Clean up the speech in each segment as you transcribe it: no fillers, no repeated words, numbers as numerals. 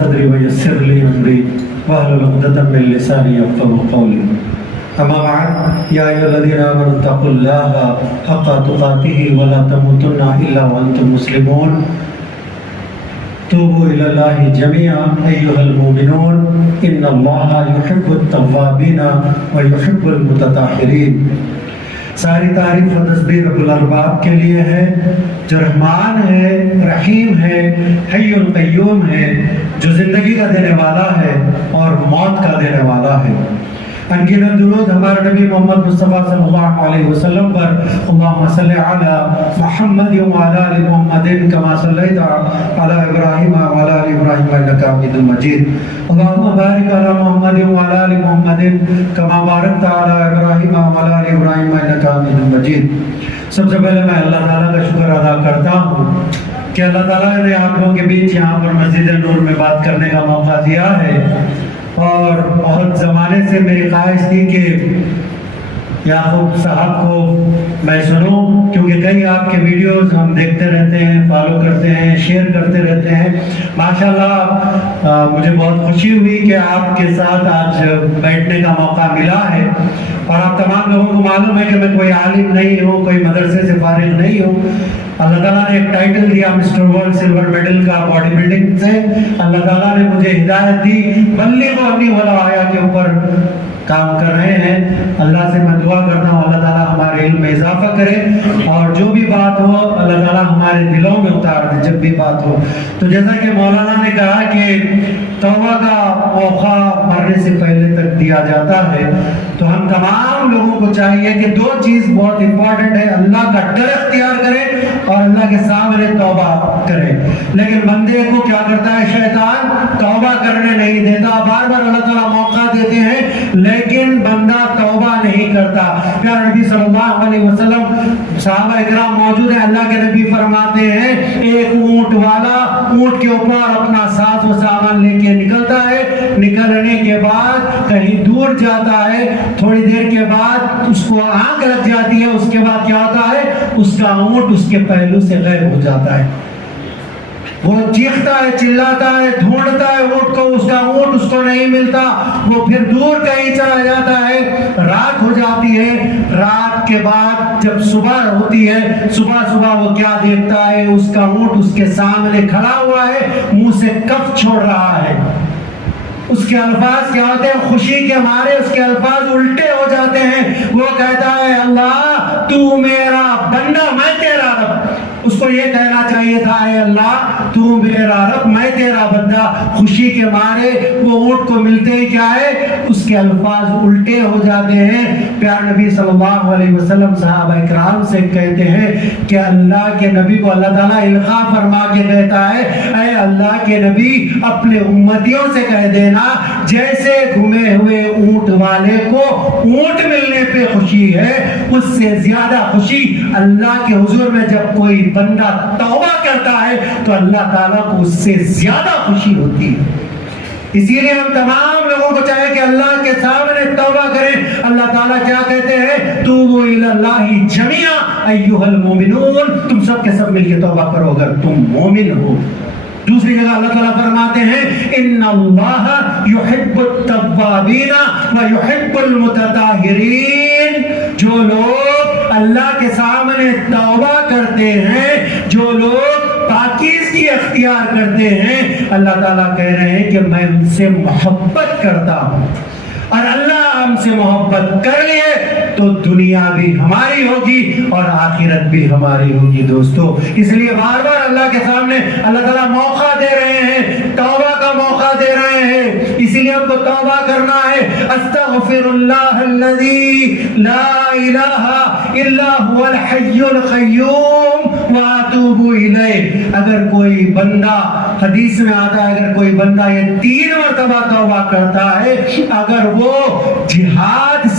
صدری ویسر لی امری واحلل عقدۃ من لسانی یفقهوا قولی اما بعد یا ایھا الذین آمنوا اتقوا اللہ حق تقاتہ ولا تموتن الا وانتم مسلمون توبوا الی اللہ جميعا ایھا المؤمنون ان اللہ یحب التوابین ویحب المتطہرین۔ ساری تعریف و تسبیح رب الارباب کے لیے ہے جو رحمان ہے، رحیم ہے، حی القیوم ہے، جو زندگی کا دینے والا ہے اور موت کا دینے والا ہے۔ انگینا درود ہمارے نبی محمد مصطفیٰ صلی اللہ علیہ وسلم پر اللہم صلی علی محمد وعلی آل محمد کما صلیت علی ابراہیم وعلی آل ابراہیم انک حمید مجید۔ اللہم بارک علی محمد وعلی آل محمد کما بارکت علی ابراہیم وعلی آل ابراہیم انک حمید مجید۔ سب سے پہلے میں اللہ تعالیٰ کا شکر ادا کرتا ہوں کہ اللہ تعالیٰ نے آپ لوگوں کے بیچ یہاں پر مسجد نور میں بات کرنے کا موقع دیا ہے، اور بہت زمانے سے میری خواہش تھی کہ یعقوب صاحب کو میں سنوں، کیونکہ کئی آپ کے ویڈیوز ہم دیکھتے رہتے ہیں، فالو کرتے ہیں، شیئر کرتے رہتے ہیں۔ ماشاءاللہ مجھے بہت خوشی ہوئی کہ آپ کے ساتھ آج بیٹھنے کا موقع ملا ہے، اور آپ تمام لوگوں کو معلوم ہے کہ میں کوئی عالم نہیں ہوں، کوئی مدرسے سے فارغ نہیں ہوں۔ اللہ تعالیٰ نے ایک ٹائٹل دیا مسٹر ورلڈ سلور میڈل کا باڈی بلڈنگ سے، اللہ تعالیٰ نے مجھے ہدایت دی بلغوا عنی ولو آیا کے اوپر کام کر رہے ہیں۔ اللہ سے میں دعا کرتا ہوں اللہ تعالیٰ ہمارے علم میں اضافہ کرے، اور جو بھی بات ہو اللہ تعالیٰ ہمارے دلوں میں اتار دے جب بھی بات ہو۔ تو جیسا کہ مولانا نے کہا کہ توبہ کا موقع مرنے سے پہلے تک دیا جاتا ہے، تو ہم تمام لوگوں کو چاہیے کہ دو چیز بہت امپورٹنٹ ہے، اللہ کا ڈر اختیار کرے اور اللہ کے سامنے توبہ کرے۔ لیکن بندے کو کیا کرتا ہے شیطان؟ توبہ کرنے نہیں دیتا، بار بار اللہ تعالیٰ موقع دیتے ہیں لیکن بندہ توبہ نہیں کرتا۔ پیارے نبی صلی اللہ علیہ وسلم صحابہ اکرام موجود ہیں، اللہ کے نبی فرماتے ہیں ایک اونٹ والا اونٹ کے اوپر اپنا ساز و سامان لے کے نکلتا ہے، نکلنے کے بعد کہیں دور جاتا ہے، تھوڑی دیر کے بعد اس کو آنکھ لگ جاتی ہے، اس کے بعد کیا ہوتا ہے؟ اس کا اونٹ اس کے پہلو سے غائب ہو جاتا ہے۔ وہ چیختا ہے، چلاتا ہے، ڈھونڈتا ہے اونٹ کو، اس کا اونٹ اس کو نہیں ملتا، وہ پھر دور کہیں چلا جاتا ہے، رات ہو جاتی ہے۔ رات کے بعد جب صبح ہوتی ہے، صبح وہ کیا دیکھتا ہے؟ اس کا اونٹ اس کے سامنے کھڑا ہوا ہے، منہ سے کف چھوڑ رہا ہے۔ اس کے الفاظ کیا ہوتے ہیں؟ خوشی کے مارے اس کے الفاظ الٹے ہو جاتے ہیں۔ وہ کہتا ہے اللہ تو میرا بندہ، میں تیرا رب۔ اس کو یہ کہنا چاہیے تھا اے اللہ تو میرا رب، میں تیرا بندہ۔ خوشی کے مارے وہ اونٹ کو ملتے ہی کیا ہے؟ اس کے الفاظ الٹے ہو جاتے ہیں۔ پیارے نبی صلی اللہ علیہ وسلم صحابہ اکرام سے کہتے ہیں کہ اللہ کے نبی کو اللہ تعالیٰ القاء فرما کے کہتا ہے اے اللہ کے نبی اپنے امتیوں سے کہہ دینا جیسے گھومے ہوئے اونٹ والے کو اونٹ ملنے پہ خوشی ہے، اس سے زیادہ خوشی اللہ کے حضور میں جب کوئی بندہ توبہ کرتا ہے تو اللہ تعالیٰ کو اس سے زیادہ خوشی ہوتی ہے۔ اسی لیے ہم تمام لوگوں کو چاہے کہ اللہ کے سامنے توبہ کریں۔ اللہ تعالیٰ کیا کہتے ہیں؟ توبوا الی اللہ جمیعا ایھا المؤمنون، تم سب کے سب مل کے توبہ کرو اگر تم مومن ہو۔ دوسری جگہ اللہ تعالیٰ فرماتے ہیں ان اللہ یحب التوابین ویحب المتطہرین، جو لوگ اللہ کے سامنے توبہ کرتے ہیں، جو لوگ پاکیزگی اختیار کرتے ہیں، اللہ تعالیٰ کہہ رہے ہیں کہ میں ان سے محبت کرتا ہوں، اور اللہ ہم سے محبت کر لیے تو دنیا بھی ہماری ہوگی اور آخرت بھی ہماری ہوگی۔ دوستو اس لیے بار بار اللہ کے سامنے اللہ تعالیٰ موقع دے رہے ہیں، توبہ کا موقع دے رہے ہیں، اسی لیے ہم کو توبہ کرنا ہے۔ استغفر اللہ الذی لا الہ الا هو الحی القیوم واتوب الیہ۔ اگر کوئی بندہ، حدیث میں آتا ہے اگر کوئی بندہ یہ 3 مرتبہ توبہ کرتا ہے، اگر وہ جہاد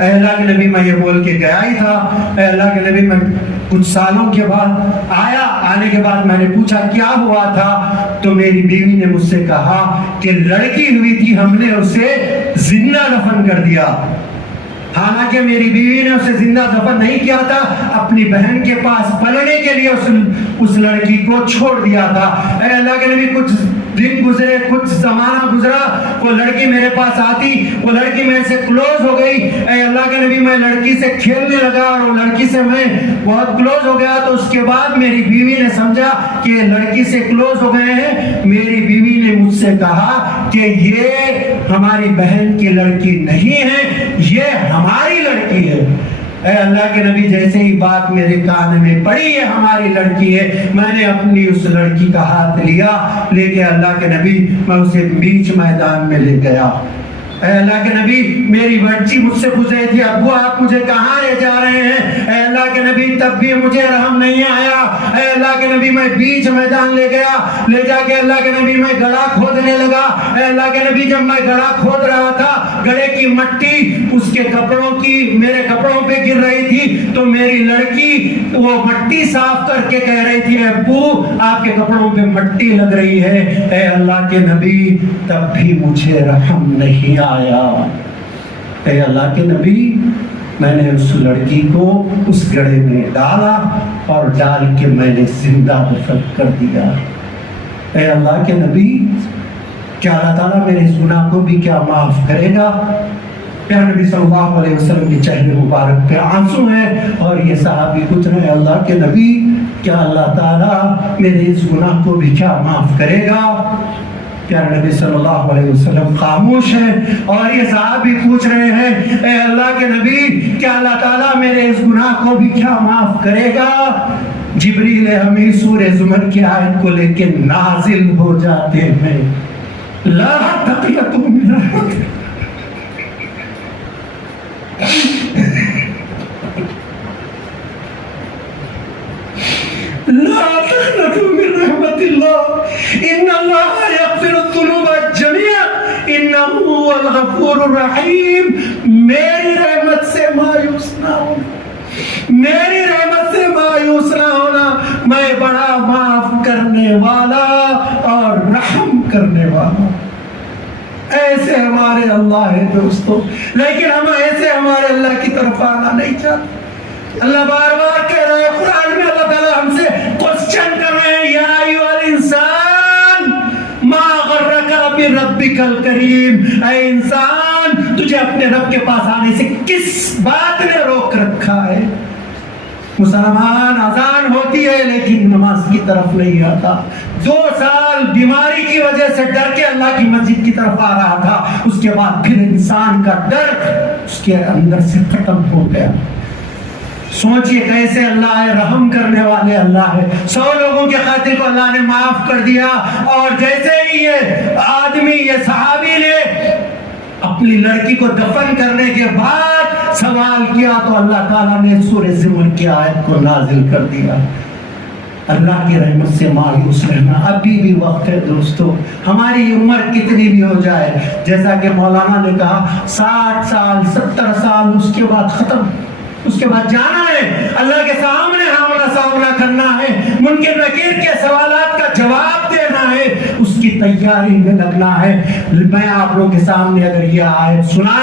اے اللہ کے نبی میں یہ بول کے گیا ہی تھا. اے اللہ کے نبی میں کچھ سالوں کے بعد آیا, آنے کے بعد میں نے پوچھا کیا ہوا تھا, تو میری بیوی نے مجھ سے کہا کہ لڑکی ہوئی تھی, ہم نے اسے زندہ دفن کر دیا. حالانکہ میری بیوی نے اسے زندہ دفن نہیں کیا تھا, اپنی بہن کے پاس پلنے کے لیے اس لڑکی کو چھوڑ دیا تھا. اے اللہ کے نبی کچھ دن گزرے, کچھ زمانہ گزرا, وہ لڑکی میرے پاس آتی, وہ لڑکی میرے سے کلوز ہو گئی. اے اللہ کے نبی میں لڑکی سے کھیلنے لگا اور وہ لڑکی سے میں بہت کلوز ہو گیا. تو اس کے بعد میری بیوی نے سمجھا کہ لڑکی سے کلوز ہو گئے ہیں. میری بیوی نے مجھ سے کہا کہ یہ ہماری بہن کی لڑکی نہیں ہے, یہ ہماری لڑکی ہے. اے اللہ کے نبی جیسے ہی بات میرے کان میں پڑی یہ ہماری لڑکی ہے, میں نے اپنی اس لڑکی کا ہاتھ لیا, لے کے اللہ کے نبی میں اسے بیچ میدان میں لے گیا. اے اللہ کے نبی میری بچی مجھ سے پوچھ رہی تھی ابو آپ مجھے کہاں لے جا رہے ہیں. اے اللہ کے نبی تب بھی مجھے رحم نہیں آیا. اے اللہ کے نبی میں بیچ میدان لے گیا, لے جا کے اللہ کے نبی میں گڑھا کھودنے لگا. اے اللہ کے نبی جب میں گڑھا کھود رہا تھا, گڑھے کی مٹی اس کے کپڑوں کی میرے کپڑوں پہ گر رہی تھی, تو میری لڑکی وہ مٹی صاف کر کے کہہ رہی تھی ابو آپ کے کپڑوں پہ مٹی لگ رہی ہے. اے اللہ کے نبی تب بھی مجھے رحم نہیں آیا. اے اللہ کے نبی میں نے اس لڑکی کو اس گڑھے میں ڈالا اور ڈال کے میں نے زندہ دفن کر دیا. اے اللہ کے نبی کیا اللہ تعالیٰ میرے اس گناہ کو بھی کیا معاف کرے گا؟ پیارے نبی صلی اللہ علیہ وسلم کے چہرے مبارک پہ آنسو ہیں اور یہ صحابی پوچھ رہے ہیں اللہ کے نبی کیا اللہ تعالیٰ میرے اس گناہ کو بھی کیا معاف کرے گا؟ پیارے نبی صلی اللہ علیہ وسلم خاموش ہیں اور یہ صحابی پوچھ رہے ہیں اے اللہ کے نبی کیا اللہ تعالیٰ میرے اس گناہ کو بھی کیا معاف کرے گا؟ جبریل امین سورہ زمر کی آیت کو لے کے نازل ہو جاتے ہیں. لا تقنطوا من رحمت لا تقنطوا من رحمت اللہ ان اللہ یغفر الذنوب جميعا انه هو الغفور الرحیم. میری رحمت سے مایوس نہ ہونا, میری رحمت سے مایوس نہ ہونا, میں بڑا معاف کرنے والا اور رحم کرنے والا. ایسے ہمارے اللہ ہے دوستو, لیکن ہم ایسے ہمارے اللہ کی طرف آنا نہیں چاہتے. اللہ بار بار کہہ رہا ہے قرآن میں, اللہ تعالیٰ ہم سے کوسچن کر رہے ہیں یا ایھا الانسان ما غرک بربک الکریم. اے انسان تجھے اپنے رب کے پاس آنے سے کس بات نے روک رکھا ہے؟ مسلمان اذان ہوتی ہے لیکن نماز کی طرف نہیں آتا. 2 سال بیماری کی وجہ سے ڈر کے اللہ کی مسجد کی طرف آ رہا تھا, اس کے بعد پھر انسان کا ڈر اس کے اندر سے ختم ہو گیا. سوچئے کیسے اللہ ہے, رحم کرنے والے اللہ ہے. 100 لوگوں کے قاتل کو اللہ نے معاف کر دیا, اور جیسے ہی یہ آدمی یہ صحابی نے اپنی لڑکی کو دفن کرنے کے بعد سوال کیا تو اللہ تعالیٰ نے سورہ زمر کی آیت کو نازل کر دیا. اللہ کی رحمت سے مایوس رہنا ابھی بھی وقت ہے دوستو. ہماری عمر کتنی بھی ہو جائے, جیسا کہ مولانا نے کہا 60 سال 70 سال اس کے بعد ختم, اس کے بعد جانا ہے, اللہ کے سامنے آمنا سامنا کرنا ہے, منکر نکیر کے سوالات کا جواب دینا ہے, اس کی تیاری میں لگنا ہے. میں آپ لوگوں کے سامنے اگر یہ آیت سنا,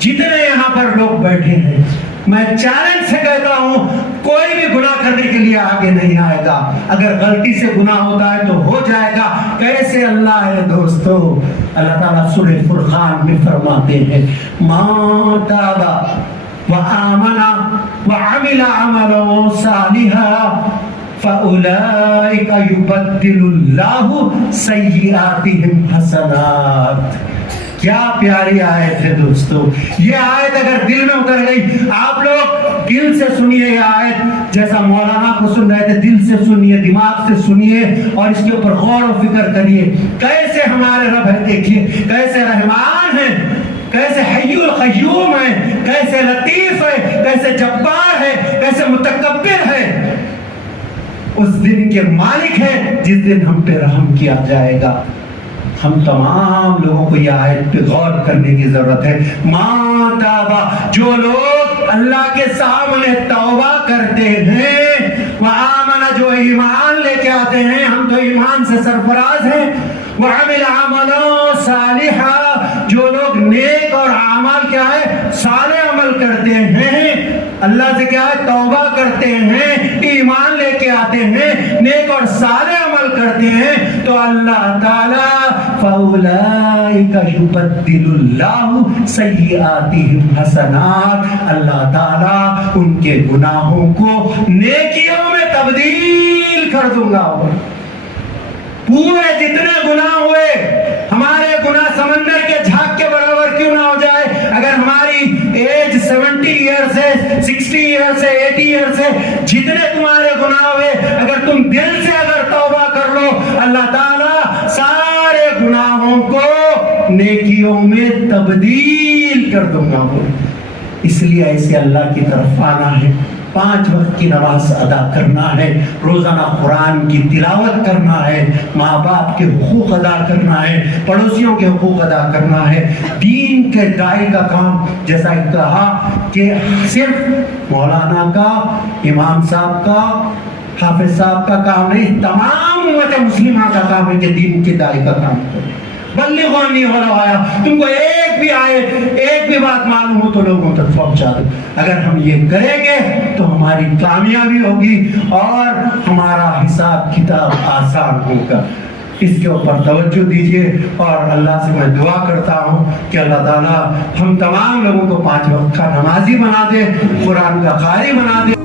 جتنے یہاں پر لوگ بیٹھے ہیں میں چیلنج سے کہتا ہوں کوئی بھی گناہ کرنے کے لیے آگے نہیں آئے گا. اگر غلطی سے گناہ ہوتا ہے تو ہو جائے گا. کیسے اللہ ہے دوستو, اللہ تعالیٰ سورہ فرقان میں فرماتے ہیں ما تاب وآمن وعمل عملا صالحا فأولئک یبدل اللہ سیئاتہم حسنات. کیا پیاری آیت ہے دوستو. یہ آیت اگر دل میں اتر گئی, آپ لوگ دل سے سنیے یہ آیت, جیسا مولانا کو سن رہے تھے دل سے سنیے, دماغ سے سنیے اور اس کے اوپر غور و فکر کریے. کیسے ہمارے رب ہے, دیکھیے کیسے رحمان ہیں, کیسے حی القیوم ہے, کیسے لطیف ہے, کیسے جبار ہے, کیسے متکبر ہے. اس دن کے مالک ہے جس دن ہم پہ رحم کیا جائے گا. ہم تمام لوگوں کو یہ آیت پہ غور کرنے کی ضرورت ہے. ما تابا، جو لوگ اللہ کے سامنے توبہ کرتے ہیں، وآمن، جو ایمان لے کے آتے ہیں، ہم تو ایمان سے سرفراز ہیں، وعمل عملا صالحا، جو لوگ نیک اور اعمال کیا ہے صالح عمل کرتے ہیں، اللہ سے کیا ہے توبہ کرتے ہیں، ایمان لے کے آتے ہیں، نیک اور صالح عمل کرتے ہیں، تو اللہ تعالیٰ فَأُولَئِكَ يُبَدِّلُ اللَّهُ سَيِّئَاتِهِمْ حَسَنَاتٍ، اللہ تعالیٰ ان کے گناہوں کو نیکیوں میں تبدیل کر دوں گا. پورے جتنے گناہ ہوئے، ہمارے گناہ سمندر کے جھاگ کے برابر کیوں نہ ہو جائے، اگر ہماری ایج 70 ایئر سے 60 ایئر سے 80 ایئر سے جتنے تمہارے گناہ ہوئے، اگر تم دل سے اگر توبہ کر لو، اللہ تعالیٰ سارے گناہوں کو نیکیوں میں تبدیل کر دوں گا. اس لیے ایسے اللہ کی طرف آنا ہے، 5 وقت کی نماز ادا کرنا ہے، روزانہ قرآن کی تلاوت کرنا ہے، ماں باپ کے حقوق ادا کرنا ہے، پڑوسیوں کے حقوق ادا کرنا ہے. دین کے داعی کا کام جیسا کہا کہ صرف مولانا کا، امام صاحب کا، حافظ صاحب کا کام نہیں، تمام امت مسلمہ کا کام ہے کہ دین کے داعی کا کام کرے. بلغوا عنی ولو آیا، تم کو ایک بھی آئے، ایک بھی بات معلوم ہو تو لوگوں تک پہنچا دو. اگر ہم یہ کریں گے تو ہماری کامیابی ہوگی اور ہمارا حساب کتاب آسان ہوگا. اس کے اوپر توجہ دیجیے، اور اللہ سے میں دعا کرتا ہوں کہ اللہ تعالیٰ ہم تمام لوگوں کو 5 وقت کا نمازی بنا دے، قرآن کا قاری بنا دے.